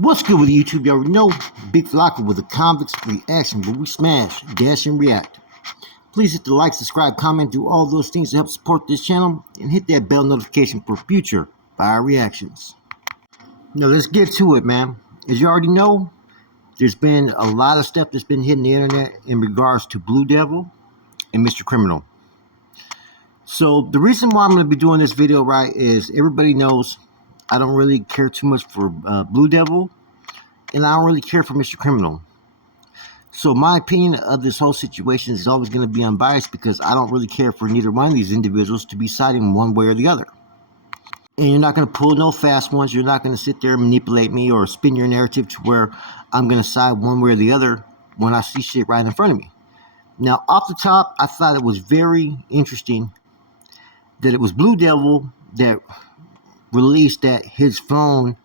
What's good with YouTube? You already know, Big FLACO with a convicts reaction, where we smash, dash, and react. Please hit the like, subscribe, comment, do all those things to help support this channel, and hit that bell notification for future fire reactions. Now let's get to it, man. As you already know, there's been a lot of stuff that's been hitting the internet in regards to Blue Devil and Mr. Criminal. So the reason why I'm going to be doing this video, right, is everybody knows I don't really care too much for Blue Devil, and I don't really care for Mr. Criminal. So my opinion of this whole situation is always going to be unbiased, because I don't really care for neither one of these individuals to be siding one way or the other. And you're not going to pull no fast ones. You're not going to sit there and manipulate me or spin your narrative to where I'm going to side one way or the other when I see shit right in front of me. Now, off the top, I thought it was very interesting that it was Blue Devil that released that his phone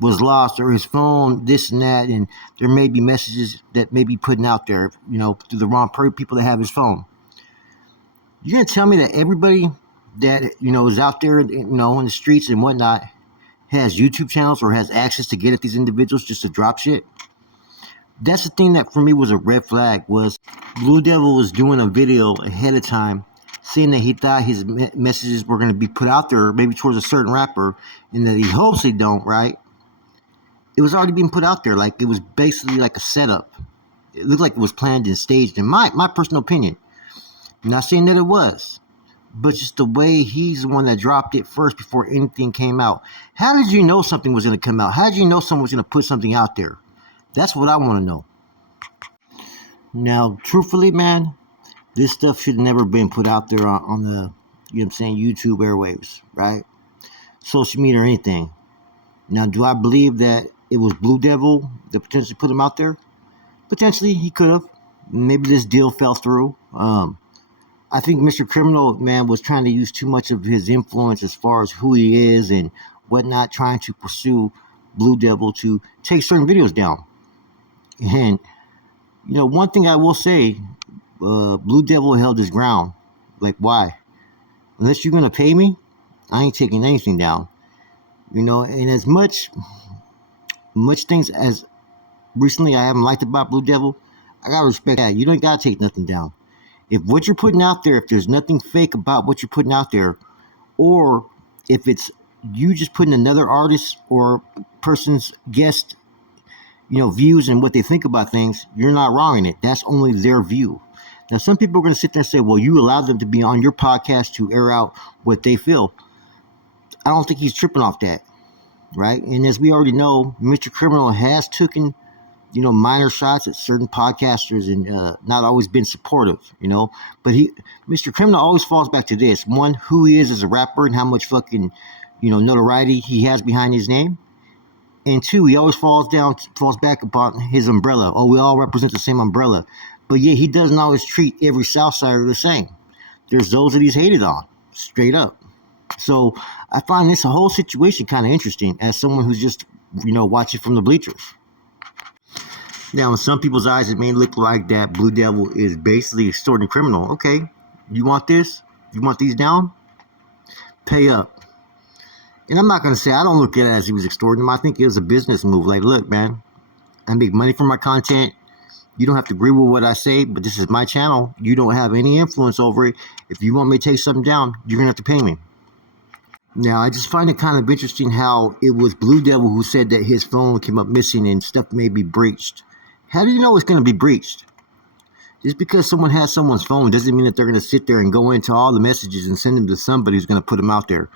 was lost, or his phone this and that, and there may be messages that may be putting out there, you know, through the wrong people that have his phone. You're gonna tell me that everybody that, you know, is out there, you know, in the streets and whatnot has YouTube channels or has access to get at these individuals just to drop shit? That's the thing that for me was a red flag. Was Blue Devil was doing a video ahead of time saying that he thought his messages were going to be put out there, maybe towards a certain rapper, and that he hopes they don't, right? It was already being put out there. Like, it was basically like a setup. It looked like it was planned and staged, in my personal opinion. I'm not saying that it was, but just the way he's the one that dropped it first before anything came out. How did you know something was going to come out? How did you know someone was going to put something out there? That's what I want to know. Now, truthfully, man, this stuff should have never been put out there on the, you know what I'm saying, YouTube airwaves, right? Social media or anything. Now, do I believe that it was Blue Devil that potentially put him out there? Potentially, he could have. Maybe this deal fell through. I think Mr. Criminal, man, was trying to use too much of his influence as far as who he is and whatnot, trying to pursue Blue Devil to take certain videos down. And, you know, one thing I will say, Blue Devil held his ground. Like, why? Unless you're gonna pay me, I ain't taking anything down. You know, and as much things as recently I haven't liked about Blue Devil, I gotta respect that. You don't gotta take nothing down. If what you're putting out there, if there's nothing fake about what you're putting out there, or if it's you just putting another artist or person's guest, you know, views and what they think about things, you're not wrong in it. That's only their view. Now, some people are going to sit there and say, well, you allowed them to be on your podcast to air out what they feel. I don't think he's tripping off that, right? And as we already know, Mr. Criminal has taken, you know, minor shots at certain podcasters and not always been supportive, you know. But Mr. Criminal always falls back to this. One, who he is as a rapper and how much fucking, you know, notoriety he has behind his name. And two, he always falls back upon his umbrella. Oh, we all represent the same umbrella. But yet he doesn't always treat every Southsider the same. There's those that he's hated on, straight up. So I find this whole situation kind of interesting as someone who's just, you know, watching from the bleachers. Now, in some people's eyes, it may look like that Blue Devil is basically extorting Criminal. Okay, you want this? You want these down? Pay up. And I'm not going to say, I don't look at it as he was extorting him. I think it was a business move. Like, look, man, I make money from my content. You don't have to agree with what I say, but this is my channel. You don't have any influence over it. If you want me to take something down, you're going to have to pay me. Now, I just find it kind of interesting how it was Blue Devil who said that his phone came up missing and stuff may be breached. How do you know it's going to be breached? Just because someone has someone's phone doesn't mean that they're going to sit there and go into all the messages and send them to somebody who's going to put them out there.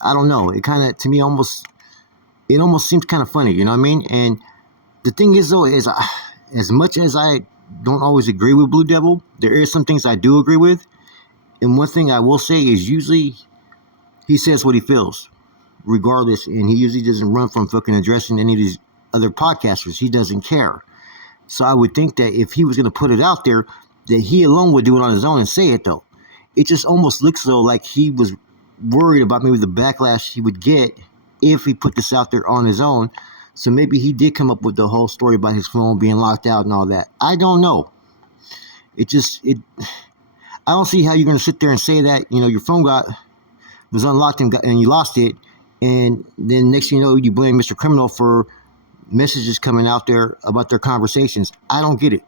I don't know. It kind of, to me, it almost seems kind of funny, you know what I mean? And the thing is, though, is as much as I don't always agree with Blue Devil, there is some things I do agree with. And one thing I will say is usually he says what he feels, regardless. And he usually doesn't run from fucking addressing any of these other podcasters. He doesn't care. So I would think that if he was going to put it out there, that he alone would do it on his own and say it, though. It just almost looks though like he was worried about maybe the backlash he would get if he put this out there on his own. So maybe he did come up with the whole story about his phone being locked out and all that. I don't know. I don't see how you're going to sit there and say that, you know, your phone was unlocked and you lost it. And then next thing you know, you blame Mr. Criminal for messages coming out there about their conversations. I don't get it.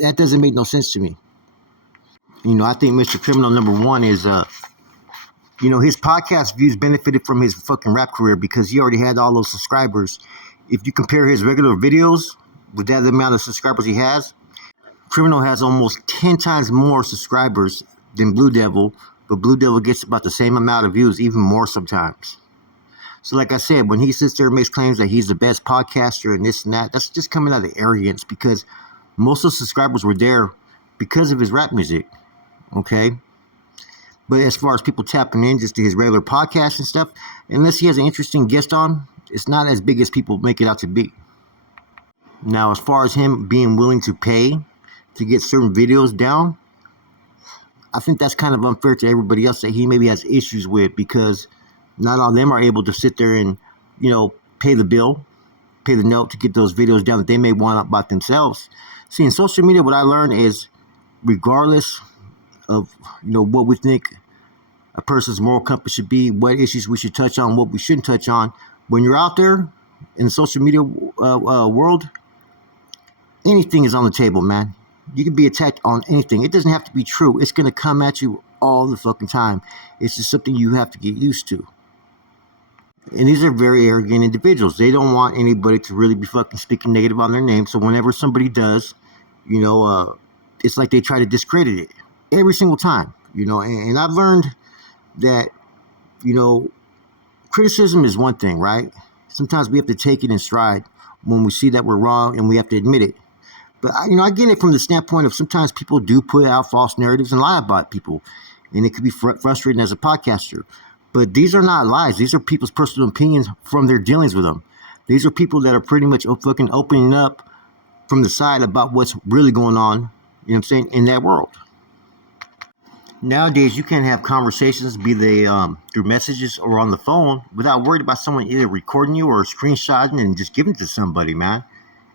That doesn't make no sense to me. I think Mr. Criminal number one is his podcast views benefited from his fucking rap career because he already had all those subscribers. If you compare his regular videos with that amount of subscribers he has, Criminal has almost 10 times more subscribers than Blue Devil, but Blue Devil gets about the same amount of views, even more sometimes. So like I said, when he sits there and makes claims that he's the best podcaster and this and that, that's just coming out of arrogance because most of the subscribers were there because of his rap music, okay? But as far as people tapping in just to his regular podcast and stuff, unless he has an interesting guest on, it's not as big as people make it out to be. Now, as far as him being willing to pay to get certain videos down, I think that's kind of unfair to everybody else that he maybe has issues with because not all of them are able to sit there and, pay the bill, pay the note to get those videos down that they may want about themselves. See, in social media, what I learned is regardless of, what we think a person's moral compass should be, what issues we should touch on, what we shouldn't touch on, when you're out there in the social media world, anything is on the table, man. You can be attacked on anything. It doesn't have to be true. It's going to come at you all the fucking time. It's just something you have to get used to. And these are very arrogant individuals. They don't want anybody to really be fucking speaking negative on their name. So whenever somebody does, it's like they try to discredit it every single time, and I've learned that, criticism is one thing, right? Sometimes we have to take it in stride when we see that we're wrong and we have to admit it. But, I get it from the standpoint of sometimes people do put out false narratives and lie about people. And it could be frustrating as a podcaster. But these are not lies. These are people's personal opinions from their dealings with them. These are people that are pretty much fucking opening up from the side about what's really going on, in that world. Nowadays, you can have conversations, be they through messages or on the phone, without worried about someone either recording you or screenshotting and just giving it to somebody, man.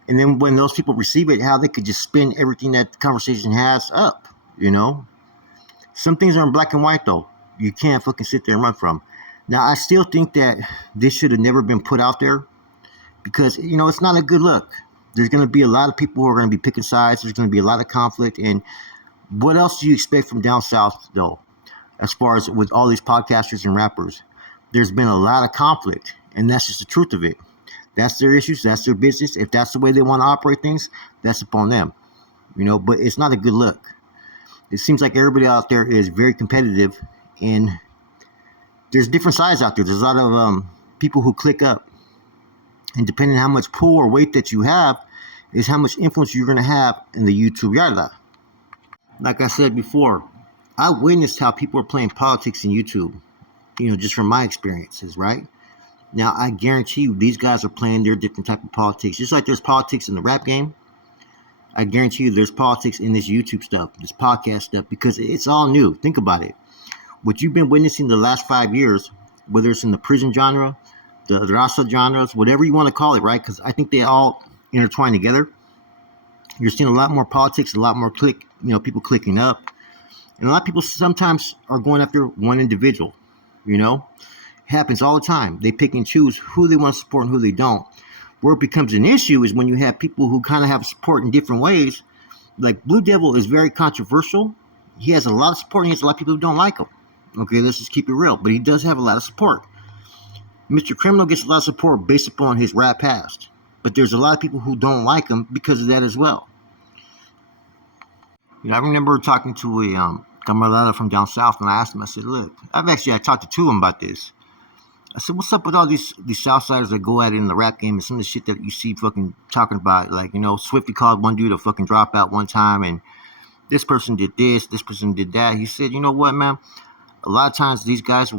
And then when those people receive it, how they could just spin everything that the conversation has up, Some things are in black and white, though. You can't fucking sit there and run from. Now, I still think that this should have never been put out there because, it's not a good look. There's going to be a lot of people who are going to be picking sides. There's going to be a lot of conflict. And what else do you expect from down south, though, as far as with all these podcasters and rappers? There's been a lot of conflict, and that's just the truth of it. That's their issues. That's their business. If that's the way they want to operate things, that's upon them. But it's not a good look. It seems like everybody out there is very competitive, and there's different sides out there. There's a lot of people who click up, and depending on how much pull or weight that you have is how much influence you're going to have in the YouTube yada. Like I said before, I witnessed how people are playing politics in YouTube, just from my experiences, right? Now, I guarantee you these guys are playing their different type of politics. Just like there's politics in the rap game, I guarantee you there's politics in this YouTube stuff, this podcast stuff, because it's all new. Think about it. What you've been witnessing the last 5 years, whether it's in the prison genre, the raza genres, whatever you want to call it, right? Because I think they all intertwine together. You're seeing a lot more politics, a lot more people clicking up. And a lot of people sometimes are going after one individual, happens all the time. They pick and choose who they want to support and who they don't. Where it becomes an issue is when you have people who kind of have support in different ways. Like Blue Devil is very controversial. He has a lot of support and he has a lot of people who don't like him. Okay, let's just keep it real. But he does have a lot of support. Mr. Criminal gets a lot of support based upon his rap past. But there's a lot of people who don't like him because of that as well. I remember talking to a camarada from down south, and I asked him, I said, look, I talked to two of them about this. I said, what's up with all these Southsiders that go at it in the rap game and some of the shit that you see fucking talking about? Like, Swifty called one dude a fucking dropout one time, and this person did this person did that. He said, you know what, man? A lot of times these guys,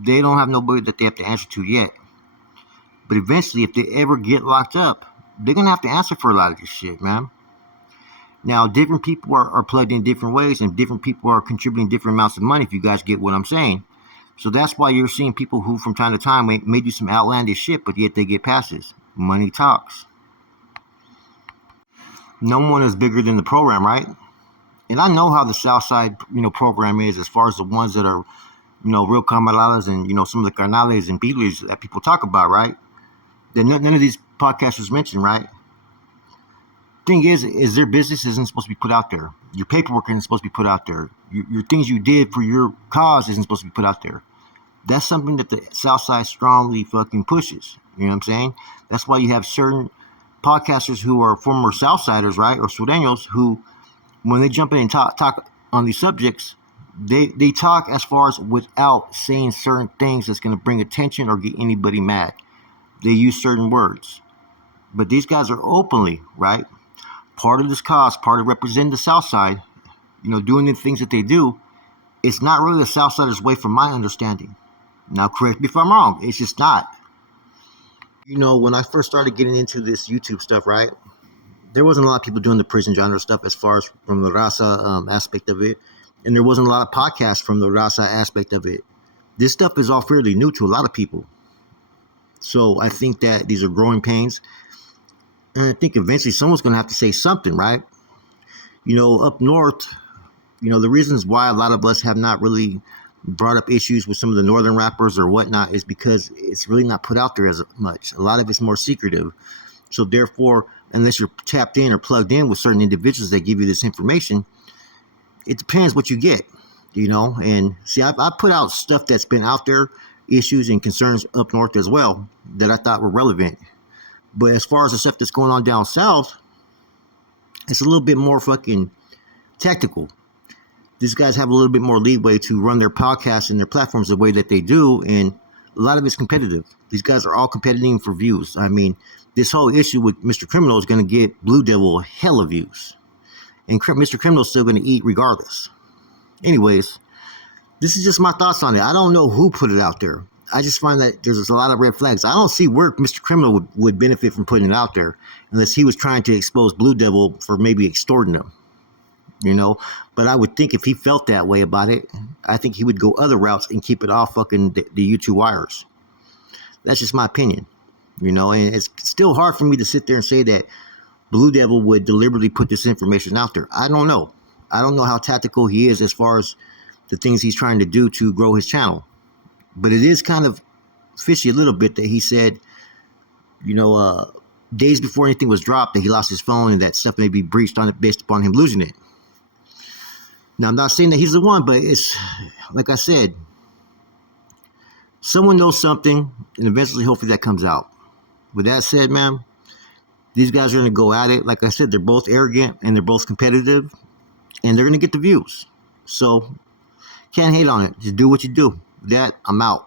they don't have nobody that they have to answer to yet. But eventually, if they ever get locked up, they're going to have to answer for a lot of this shit, man. Now, different people are plugged in different ways, and different people are contributing different amounts of money, if you guys get what I'm saying. So that's why you're seeing people who from time to time may do some outlandish shit, but yet they get passes. Money talks. No one is bigger than the program, right? And I know how the Southside, program is as far as the ones that are, real camaradas and, some of the carnales and beaters that people talk about, right? That none of these podcasters mentioned, right? Thing is their business isn't supposed to be put out there. Your paperwork isn't supposed to be put out there. Your things you did for your cause isn't supposed to be put out there. That's something that the Southside strongly fucking pushes. You know what I'm saying? That's why you have certain podcasters who are former Southsiders, right, or Sureños, who, when they jump in and talk on these subjects, they talk as far as without saying certain things that's going to bring attention or get anybody mad. They use certain words. But these guys are openly, right, part of this cause, part of representing the Southside, doing the things that they do. It's not really the Southsiders' way from my understanding. Now, correct me if I'm wrong. It's just not. When I first started getting into this YouTube stuff, right, there wasn't a lot of people doing the prison genre stuff as far as from the Raza aspect of it. And there wasn't a lot of podcasts from the Raza aspect of it. This stuff is all fairly new to a lot of people. So I think that these are growing pains. And I think eventually someone's going to have to say something, right? Up north, the reasons why a lot of us have not really brought up issues with some of the northern rappers or whatnot is because it's really not put out there as much. A lot of it's more secretive. So therefore, unless you're tapped in or plugged in with certain individuals that give you this information, it depends what you get, And see, I put out stuff that's been out there, issues and concerns up north as well, that I thought were relevant. But as far as the stuff that's going on down south, it's a little bit more fucking tactical. These guys have a little bit more leeway to run their podcasts and their platforms the way that they do, and a lot of it's competitive. These guys are all competing for views. I mean, this whole issue with Mr. Criminal is going to get Blue Devil a hell of views, and Mr. Criminal is still going to eat regardless. Anyways, this is just my thoughts on it. I don't know who put it out there. I just find that there's a lot of red flags. I don't see where Mr. Criminal would benefit from putting it out there unless he was trying to expose Blue Devil for maybe extorting him. But I would think if he felt that way about it, I think he would go other routes and keep it off fucking the YouTube wires. That's just my opinion, and it's still hard for me to sit there and say that Blue Devil would deliberately put this information out there. I don't know. I don't know how tactical he is as far as the things he's trying to do to grow his channel. But it is kind of fishy a little bit that he said, days before anything was dropped, that he lost his phone and that stuff may be breached on it based upon him losing it. Now, I'm not saying that he's the one, but it's, like I said, someone knows something, and eventually, hopefully, that comes out. With that said, man, these guys are going to go at it. Like I said, they're both arrogant, and they're both competitive, and they're going to get the views. So, can't hate on it. Just do what you do. With that, I'm out.